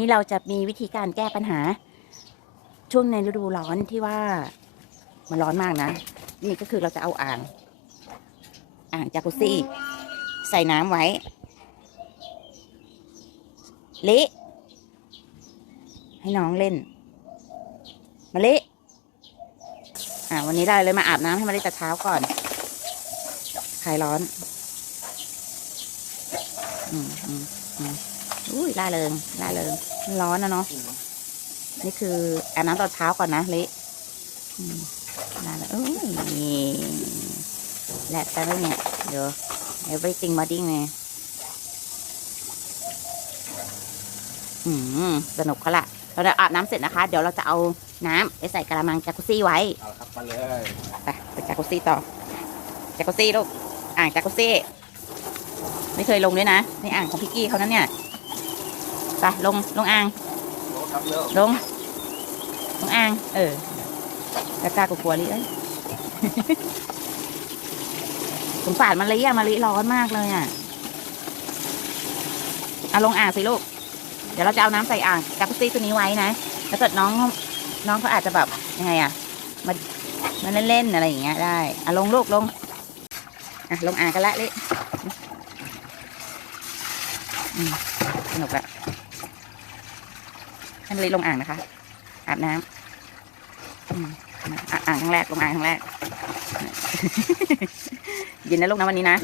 นี่เราจะมีวิธีการแก้ปัญหา ช่วงในฤดูร้อนที่ว่ามันร้อนมากนะ นี่ก็คือเราจะเอาอ่าง อ่างจากุซี่ ใส่น้ำไว้เละให้น้องเล่น มาเละอ่าวันนี้ได้เลยมาอาบน้ำให้มาเละแต่เช้าก่อนคลายร้อน อืมอืมอืม อุ้ยล่าเริงล่าเริงร้อนนะเนาะนี่คืออาบน้ำตอนเช้าก่อนนะเละอืมล่าเริงเอ้ยแหละแต่แล้วเนี่ยเดี๋ยว everything budding เลยอืมสนุกเขาละเราได้อาบน้ำเสร็จนะคะ เดี๋ยวเราจะเอาน้ำไปใส่กระมังจากุซี่ไว้เอาละครับมาเลยไปไปจากุซี่ต่อจากุซี่ลูกอ่างจากุซี่ ไม่เคยลงด้วยนะในอ่างของพี่กี้เขานั้นเนี่ย ไปลงลงอ่างโน้ตครับเร็วลงลงอ่าง เออแล้วกล้ากลัวๆลิเอ้ยสงสารมาลิอะมาลิร้อนมากเลยอะเอาลงอ่างสิลูก เดี๋ยวเราจะเอาน้ำใส่อ่างจากุซี่ตัวนี้ไว้นะถ้าเกิดน้องเขาน้องเขาอาจจะแบบยังไงอะมามาเล่นๆอะไรอย่างเงี้ยได้อะลงลูกลงอะลงอ่างกันละลิอืมสนุกละ ให้มาลิลงอ่างนะคะ อาบน้ำอืมอะอ่างครั้งแรกลงอ่างครั้งแรก เย็นนะลูกนะวันนี้นะ